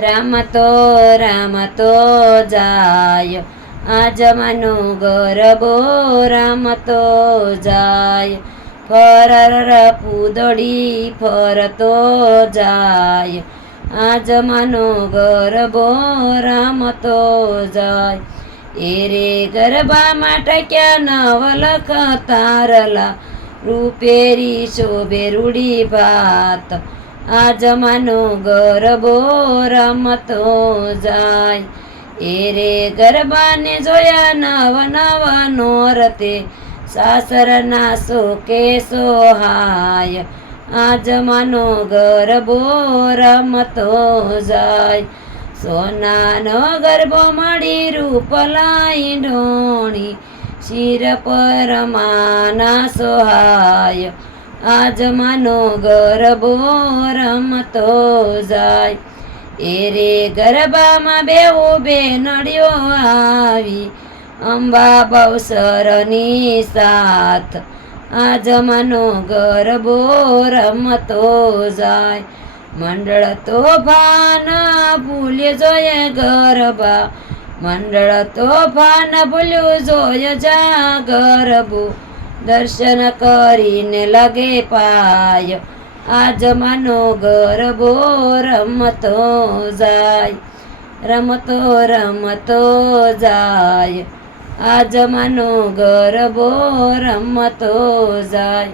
રામતો રામતો જાય. આ જમાનો ગરબો રામતો જાય. ફરર પૂદડી ફરતો જાય. આ જમાનો ગરબો રામતો જાય. એ રે ગરબા માટે ક્યાં નવલખ તારલા? રૂપેરી શોભે રૂડી ભાત. આ જમાનો ગરબો રમતો જાય. એ રે ગરબાને જોયા નવ નવ નોરતે સાસરના શોકે સોહાય. આ જમાનો ગરબો રમતો જાય. સોનાનો ગરબો મળી રૂપલાઈ ઢોણી શિર પરમાના સોહાય. આ જમાનો ગરબો રમતો જાય. એ રે ગરબામાં બેવો બે નડ્યો આવી. અંબા બવસરની સાથ. આ જમાનો ગરબો રમતો જાય. મંડળ તો ભાના ભૂલે જોયે ગરબા. મંડળ તો ભાના ભૂલ્યું જોય જા ગરબો દર્શન કરીને લગે પાય. આ જમાનો ગરબો રમતો જાય. રમતો રમતો જાય. આ જમાનો ગરબો રમતો જાય.